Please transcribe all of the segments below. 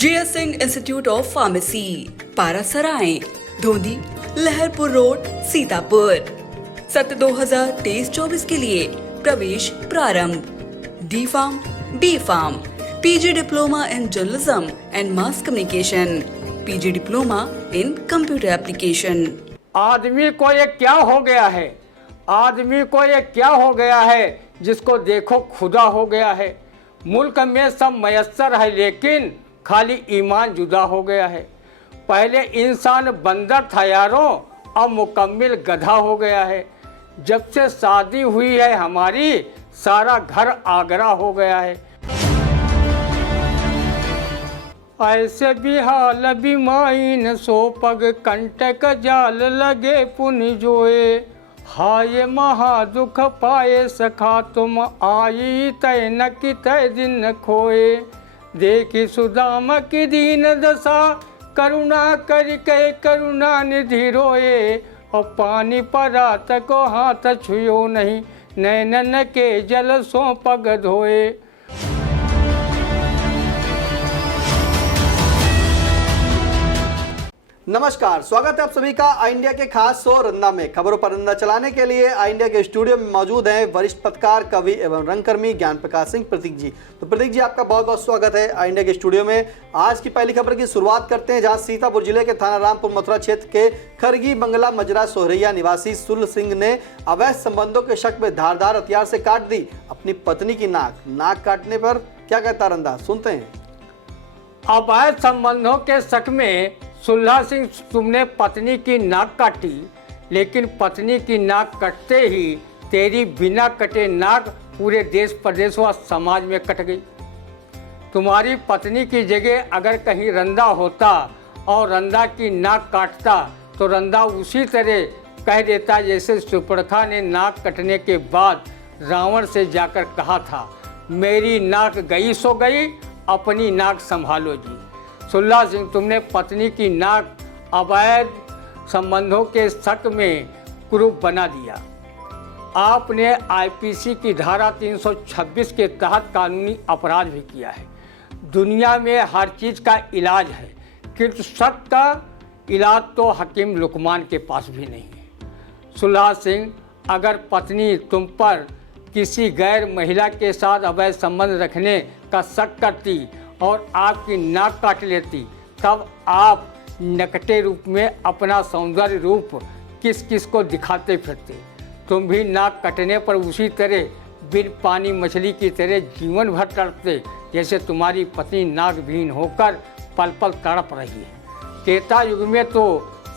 GS Singh institute of pharmacy, Parasrai, Dhondhi, Laharpur road, Sitapur. सत्र 2023-24 के लिए प्रवेश प्रारंभ। D pharm, B pharm, PG diploma in journalism and mass communication, PG diploma in computer application. आदमी को ये क्या हो गया है, आदमी को ये क्या हो गया है, जिसको देखो खुदा हो गया है। मुल्क में सब मयस्सर है लेकिन खाली ईमान जुदा हो गया है। पहले इंसान बंदर था यारों, अब मुकम्मिल गधा हो गया है। जब से शादी हुई है हमारी, सारा घर आगरा हो गया है। ऐसे भी हाल बीमाइन सो पग कंटक जाल लगे पुन जोए। हाय महा दुख पाए सखा तुम आई तय न कि तय दिन खोए। देखी सुदाम की दीन दशा करुणा करके करुणा निधि रोए। और पानी परात को हाथ छुयो नहीं, नैनन के जल सो पग धोए। नमस्कार, स्वागत है आप सभी का आई इंडिया के खास शो रंदा में। खबरों पर रंदा चलाने के लिए आई इंडिया के स्टूडियो में मौजूद हैं वरिष्ठ पत्रकार, कवि एवं रंगकर्मी ज्ञान प्रकाश सिंह प्रतीक जी। तो प्रतीक जी, आपका बहुत बहुत स्वागत है आई इंडिया के स्टूडियो में। आज की पहली खबर की शुरुआत करते हैं, जहां सीतापुर जिले के थाना रामपुर मथुरा क्षेत्र के खरगी बंगला मजरा सोहरैया निवासी सुल सिंह ने अवैध संबंधों के शक में धारदार हथियार से काट दी अपनी पत्नी की नाक काटने पर क्या कहता रंदा, सुनते हैं। अवैध संबंधों के शक में सुल्ला सिंह, तुमने पत्नी की नाक काटी, लेकिन पत्नी की नाक कटते ही तेरी बिना कटे नाक पूरे देश प्रदेश व समाज में कट गई। तुम्हारी पत्नी की जगह अगर कहीं रंदा होता और रंदा की नाक काटता तो रंदा उसी तरह कह देता जैसे सुपर्णखा ने नाक कटने के बाद रावण से जाकर कहा था, मेरी नाक गई सो गई, अपनी नाक संभालो जी। सुल्ला सिंह, तुमने पत्नी की नाक अवैध संबंधों के शक में कुरूप बना दिया। आपने आईपीसी की धारा 326 के तहत कानूनी अपराध भी किया है। दुनिया में हर चीज़ का इलाज है, किंतु शक का इलाज तो हकीम लुकमान के पास भी नहीं है। सुल्ला सिंह, अगर पत्नी तुम पर किसी गैर महिला के साथ अवैध संबंध रखने का शक करती और आपकी नाक काट लेती, तब आप नकटे रूप में अपना सौंदर्य रूप किस किस को दिखाते फिरते। तुम भी नाक कटने पर उसी तरह बिन पानी मछली की तरह जीवन भर तड़पते जैसे तुम्हारी पत्नी नाकविहीन होकर पल पल तड़प रही है। त्रेता युग में तो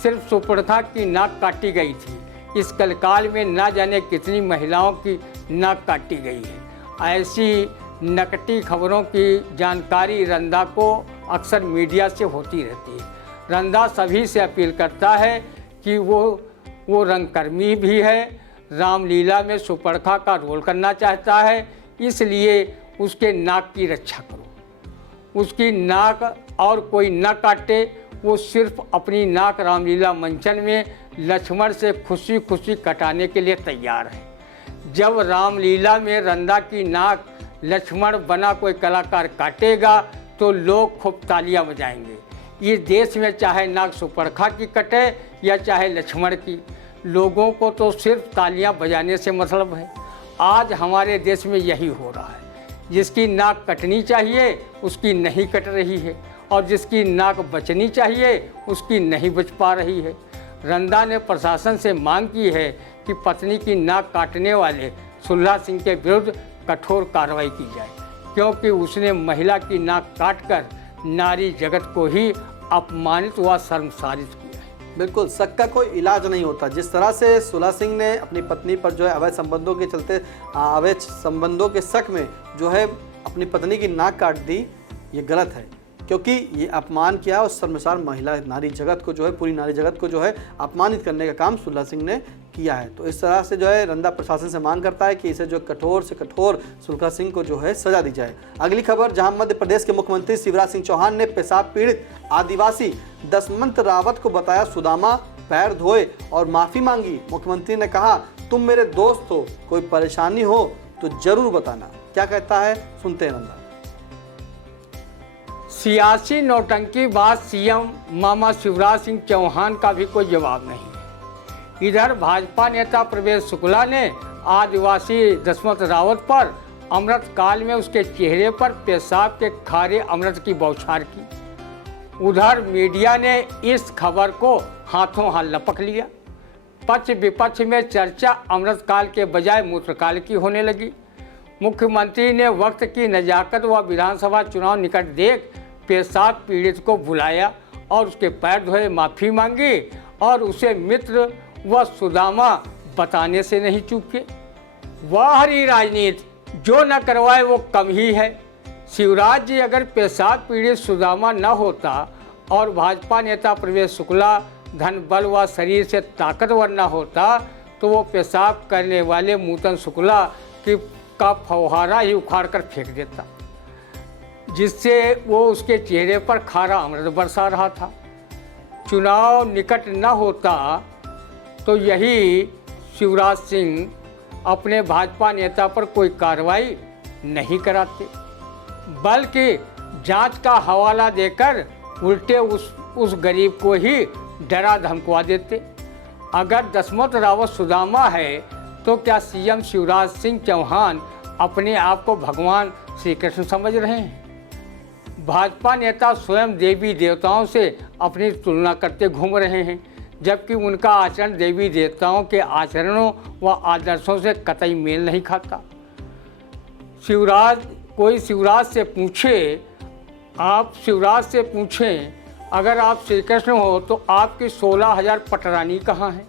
सिर्फ सुपर्णखा की नाक काटी गई थी, इस कलकाल में ना जाने कितनी महिलाओं की नाक काटी गई है। ऐसी नकटी खबरों की जानकारी रंदा को अक्सर मीडिया से होती रहती है। रंदा सभी से अपील करता है कि वो रंगकर्मी भी है, रामलीला में सुपर्णखा का रोल करना चाहता है, इसलिए उसके नाक की रक्षा करो। उसकी नाक और कोई न काटे, वो सिर्फ अपनी नाक रामलीला मंचन में लक्ष्मण से खुशी खुशी कटाने के लिए तैयार है। जब रामलीला में रंदा की नाक लक्ष्मण बना कोई कलाकार काटेगा तो लोग खूब तालियां बजाएंगे। ये देश में चाहे नाक सुपर्णखा की कटे या चाहे लक्ष्मण की, लोगों को तो सिर्फ तालियां बजाने से मतलब है। आज हमारे देश में यही हो रहा है, जिसकी नाक कटनी चाहिए उसकी नहीं कट रही है, और जिसकी नाक बचनी चाहिए उसकी नहीं बच पा रही है। रंदा ने प्रशासन से मांग की है कि पत्नी की नाक काटने वाले सुल्ला सिंह के विरुद्ध कठोर कार्रवाई की जाए, क्योंकि उसने महिला की नाक काटकर नारी जगत को ही अपमानित व शर्मसारित किया है। बिल्कुल, शक का कोई इलाज नहीं होता। जिस तरह से सुल्ला सिंह ने अपनी पत्नी पर जो है अवैध संबंधों के चलते अवैध संबंधों के शक में जो है अपनी पत्नी की नाक काट दी, ये गलत है, क्योंकि ये अपमान किया और शर्मसार महिला नारी जगत को जो है, पूरी नारी जगत को जो है अपमानित करने का काम सुल्ला सिंह ने किया है। तो इस तरह से जो है रंदा प्रशासन से मांग करता है कि इसे जो कठोर से कठोर सुल्ला सिंह को जो है सजा दी जाए। अगली खबर, जहां मध्य प्रदेश के मुख्यमंत्री शिवराज सिंह चौहान ने पेशाब पीड़ित आदिवासी दसमंत रावत को बताया सुदामा, पैर धोए और माफी मांगी। मुख्यमंत्री ने कहा, तुम मेरे दोस्त हो, कोई परेशानी हो तो जरूर बताना। क्या कहता है, सुनते हैं रंदा। सियासी नौटंकी बाद सीएम मामा शिवराज सिंह चौहान का भी कोई जवाब नहीं है। इधर भाजपा नेता प्रवेश शुक्ला ने आदिवासी दशमत रावत पर अमृत काल में उसके चेहरे पर पेशाब के खारे अमृत की बौछार की। उधर मीडिया ने इस खबर को हाथों हाथ लपक लिया। पक्ष विपक्ष में चर्चा अमृतकाल के बजाय मूत्रकाल की होने लगी। मुख्यमंत्री ने वक्त की नज़ाकत व विधानसभा चुनाव निकट देख पेशाब पीड़ित को बुलाया और उसके पैर धोए, माफ़ी मांगी और उसे मित्र व सुदामा बताने से नहीं चूके। वह हरी राजनीति जो न करवाए वो कम ही है। शिवराज जी अगर पेशाब पीड़ित सुदामा न होता और भाजपा नेता प्रवेश शुक्ला धन बल व शरीर से ताकतवर न होता तो वो पेशाब करने वाले मूतन शुक्ला का फव्वारा ही उखाड़ कर फेंक देता, जिससे वो उसके चेहरे पर खारा अमृत बरसा रहा था। चुनाव निकट न होता तो यही शिवराज सिंह अपने भाजपा नेता पर कोई कार्रवाई नहीं कराते, बल्कि जांच का हवाला देकर उल्टे उस गरीब को ही डरा धमकवा देते। अगर दशमत रावत सुदामा है तो क्या सीएम शिवराज सिंह चौहान अपने आप को भगवान श्री कृष्ण समझ रहे हैं? भाजपा नेता स्वयं देवी देवताओं से अपनी तुलना करते घूम रहे हैं, जबकि उनका आचरण देवी देवताओं के आचरणों व आदर्शों से कतई मेल नहीं खाता। कोई शिवराज से पूछें अगर आप श्री कृष्ण हो तो आपकी 16,000 पटरानी कहाँ हैं?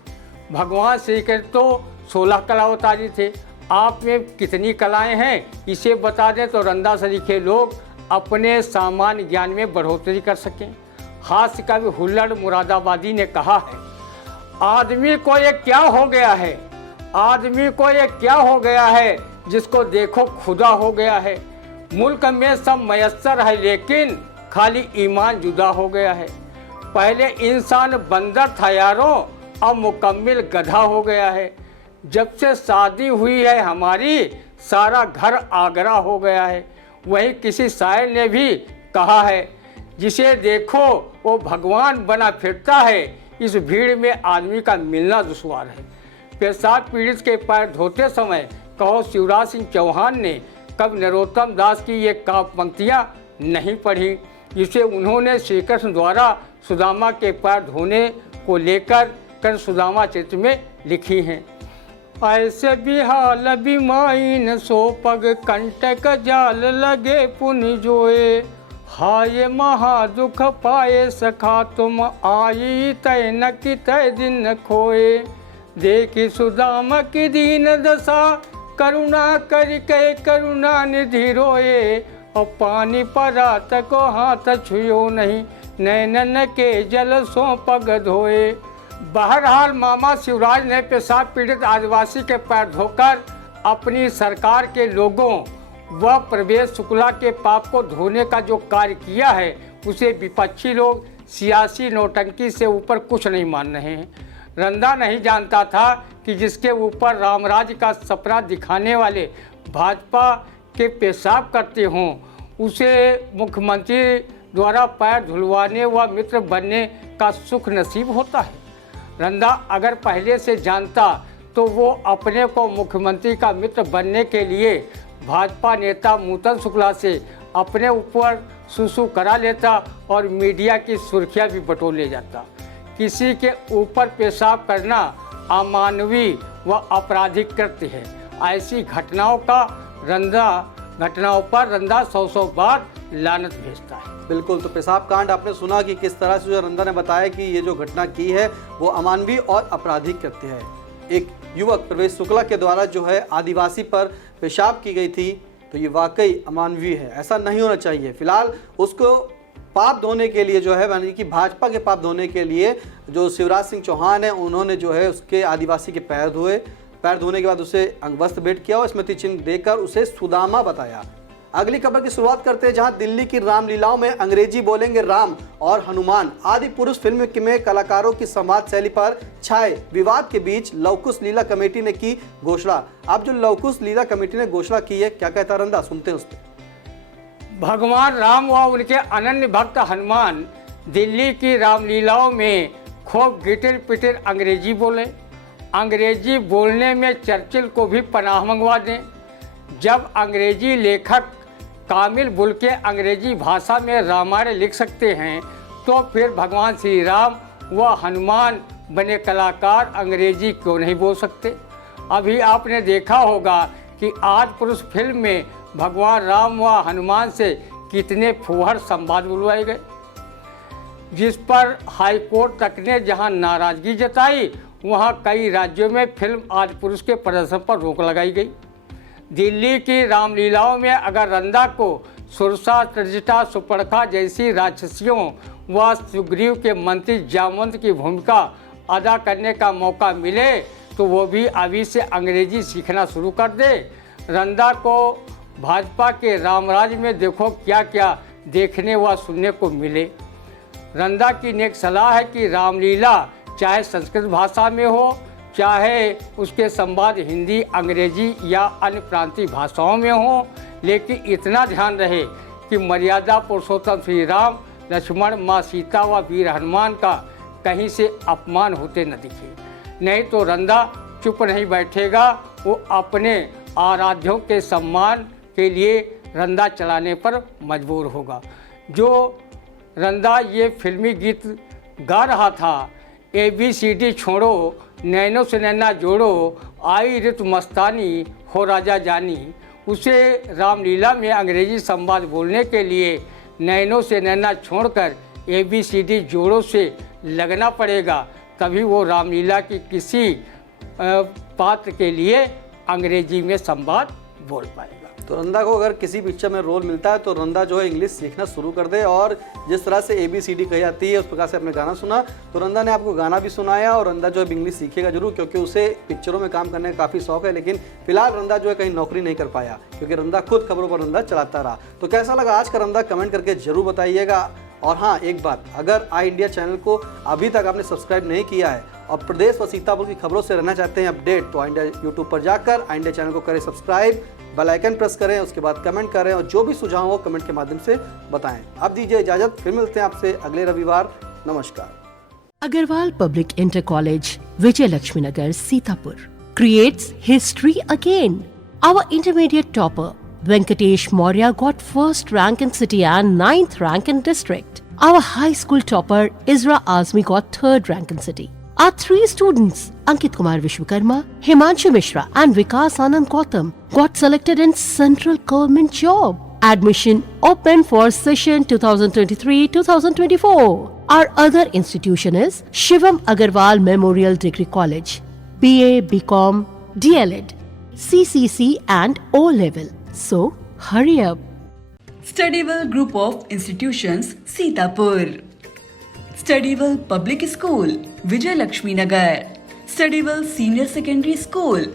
भगवान श्री कृष्ण तो 16 कलावतारी थे, आप में कितनी कलाएं हैं इसे बता दें तो रंदा सरीखे लोग अपने सामान्य ज्ञान में बढ़ोतरी कर सकें। हास्य कवि हुल्लड़ मुरादाबादी ने कहा है, आदमी को ये क्या हो गया है, आदमी को ये क्या हो गया है जिसको देखो खुदा हो गया है। मुल्क में सब मयस्सर है लेकिन खाली ईमान जुदा हो गया है। पहले इंसान बंदर था यारों, अब मुकम्मिल गधा हो गया है। जब से शादी हुई है हमारी सारा घर आगरा हो गया है। वहीं किसी शायर ने भी कहा है, जिसे देखो वो भगवान बना फिरता है, इस भीड़ में आदमी का मिलना दुश्वार है। पेशाब पीड़ित के पैर धोते समय कहो शिवराज सिंह चौहान ने कब नरोत्तम दास की ये काव्य पंक्तियाँ नहीं पढ़ी, जिसे उन्होंने श्री कृष्ण द्वारा सुदामा के पैर धोने को लेकर कृष्ण सुदामा चित्र में लिखी हैं। ऐसे बिहाल बिमाइन सो पग कंटक जाल लगे पुन जोए, हाय महा दुख पाए सखा तुम आई तय न कि तय दिन खोए। देखी सुदामा की दीन दशा करुणा करके करुणा निधि रोए, और पानी परात को हाथ छुयो नहीं, नैनन के जल सो पग धोए। बहरहाल मामा शिवराज ने पेशाब पीड़ित आदिवासी के पैर धोकर अपनी सरकार के लोगों व प्रवेश शुक्ला के पाप को धोने का जो कार्य किया है उसे विपक्षी लोग सियासी नौटंकी से ऊपर कुछ नहीं मान रहे हैं। रंदा नहीं जानता था कि जिसके ऊपर रामराज का सपना दिखाने वाले भाजपा के पेशाब करते हों उसे मुख्यमंत्री द्वारा पैर धुलवाने व मित्र बनने का सुख नसीब होता है। रंदा अगर पहले से जानता तो वो अपने को मुख्यमंत्री का मित्र बनने के लिए भाजपा नेता मूतन शुक्ला से अपने ऊपर सुसु करा लेता और मीडिया की सुर्खियां भी बटोर ले जाता। किसी के ऊपर पेशाब करना अमानवीय व आपराधिक कृत्य है। ऐसी घटनाओं पर रंदा 100 बार लानत भेजता है। बिल्कुल, तो पेशाब कांड आपने सुना कि किस तरह से जो रंदा ने बताया कि ये जो घटना की है वो अमानवीय और आपराधिक कृत्य है। एक युवक प्रवेश शुक्ला के द्वारा जो है आदिवासी पर पेशाब की गई थी, तो ये वाकई अमानवीय है, ऐसा नहीं होना चाहिए। फिलहाल उसको पाप धोने के लिए जो है यानी कि भाजपा के पाप धोने के लिए जो शिवराज सिंह चौहान है उन्होंने जो है उसके आदिवासी के पैर धोए। पैर धोने के बाद उसे अंगवस्त्र भेंट किया और स्मृति चिन्ह देकर उसे सुदामा बताया। अगली खबर की शुरुआत करते हैं, जहां दिल्ली की रामलीलाओं में अंग्रेजी बोलेंगे राम और हनुमान आदि पुरुष फिल्म में कलाकारों की संवाद शैली पर छाए विवाद के बीच लवकुश लीला कमेटी ने की घोषणा। अब जो लवकुश लीला कमेटी ने घोषणा की है, क्या कहता रंदा, सुनते हैं उस पर। भगवान राम व उनके अनन्य भक्त हनुमान दिल्ली की रामलीलाओं में खूब गिटिर पिटिर अंग्रेजी बोले। अंग्रेजी बोलने में चर्चिल को भी पनाह मंगवा दें। जब अंग्रेजी लेखक कामिल बुल के अंग्रेजी भाषा में रामायण लिख सकते हैं तो फिर भगवान श्री राम व हनुमान बने कलाकार अंग्रेजी क्यों नहीं बोल सकते। अभी आपने देखा होगा कि आज पुरुष फिल्म में भगवान राम व हनुमान से कितने फुहर संवाद बुलवाए गए, जिस पर हाई कोर्ट तक ने जहां नाराजगी जताई वहां कई राज्यों में फिल्म आज पुरुष के प्रदर्शन पर रोक लगाई गई। दिल्ली की रामलीलाओं में अगर रंदा को सुरसा, त्रिजटा, सुपर्णखा जैसी राक्षसियों व सुग्रीव के मंत्री जामवंत की भूमिका अदा करने का मौका मिले तो वो भी अभी से अंग्रेजी सीखना शुरू कर दे। रंदा को भाजपा के रामराज में देखो क्या क्या देखने व सुनने को मिले। रंदा की नेक सलाह है कि रामलीला चाहे संस्कृत भाषा में हो, चाहे उसके संवाद हिंदी, अंग्रेजी या अन्य प्रांतीय भाषाओं में हो, लेकिन इतना ध्यान रहे कि मर्यादा पुरुषोत्तम श्री राम, लक्ष्मण, माँ सीता व वीर हनुमान का कहीं से अपमान होते न दिखे। नहीं तो रंदा चुप नहीं बैठेगा, वो अपने आराध्यों के सम्मान के लिए रंदा चलाने पर मजबूर होगा। जो रंदा ये फिल्मी गीत गा रहा था, ABCD छोड़ो, नैनो से नैना जोड़ो, आई ऋत मस्तानी हो राजा जानी, उसे रामलीला में अंग्रेजी संवाद बोलने के लिए नैनो से नैना छोड़कर ABCD जोड़ों से लगना पड़ेगा, तभी वो रामलीला की किसी पात्र के लिए अंग्रेजी में संवाद बोल पाएगा। तो रंदा को अगर किसी पिक्चर में रोल मिलता है तो रंदा जो है इंग्लिश सीखना शुरू कर दे, और जिस तरह से ABCD कही जाती है उस प्रकार से आपने गाना सुना, तो रंदा ने आपको गाना भी सुनाया और रंदा जो है इंग्लिश सीखेगा जरूर, क्योंकि उसे पिक्चरों में काम करने का काफ़ी शौक है। लेकिन फिलहाल रंदा जो है कहीं नौकरी नहीं कर पाया क्योंकि रंदा खुद खबरों पर रंदा चलाता रहा। तो कैसा लगा आज का रंदा कमेंट करके जरूर बताइएगा। और हाँ, एक बात, अगर आई इंडिया चैनल को अभी तक आपने सब्सक्राइब नहीं किया है और प्रदेश व सीतापुर की खबरों से रहना चाहते हैं अपडेट, तो आई इंडिया यूट्यूब पर जाकर आई इंडिया चैनल को करें सब्सक्राइब, बेल आइकन प्रेस करें, उसके बाद कमेंट करें और जो भी सुझाव हो कमेंट के माध्यम से बताएं। अब दीजिए इजाजत, फिर मिलते हैं आपसे अगले रविवार। नमस्कार। Agarwal Public Inter College, Vijay Lakshmi Nagar, Sitapur creates history again. Our intermediate topper Venkatesh Maurya got first rank in city and 9th rank in district. Our high school topper Isra Azmi got 3rd rank in city. Our 3 students Ankit Kumar Vishwakarma, Himanshu Mishra and Vikas Anand Gautam got selected in central government job. Admission open for session 2023-2024. Our other institution is Shivam Agarwal Memorial Degree College, BA, BCom, DLED, CCC and O-Level. So, hurry up. Studyville Group of Institutions, Sitapur. Studyville Public School, Vijay Lakshmi Nagar. Studyville Senior Secondary School,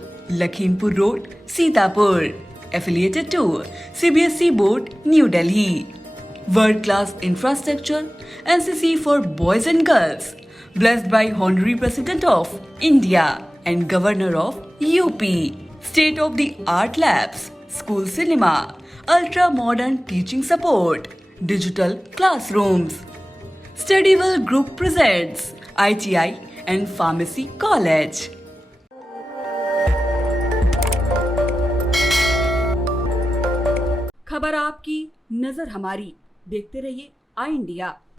Lakhimpur Road, Sitapur. Affiliated to CBSE Board, New Delhi. World-class infrastructure, NCC for boys and girls. Blessed by Honorary President of India and Governor of UP. State-of-the-art labs, school cinema, ultra-modern teaching support, digital classrooms. Studyville Group presents ITI and Pharmacy College. खबर आपकी, नजर हमारी। देखते रहिए आई India.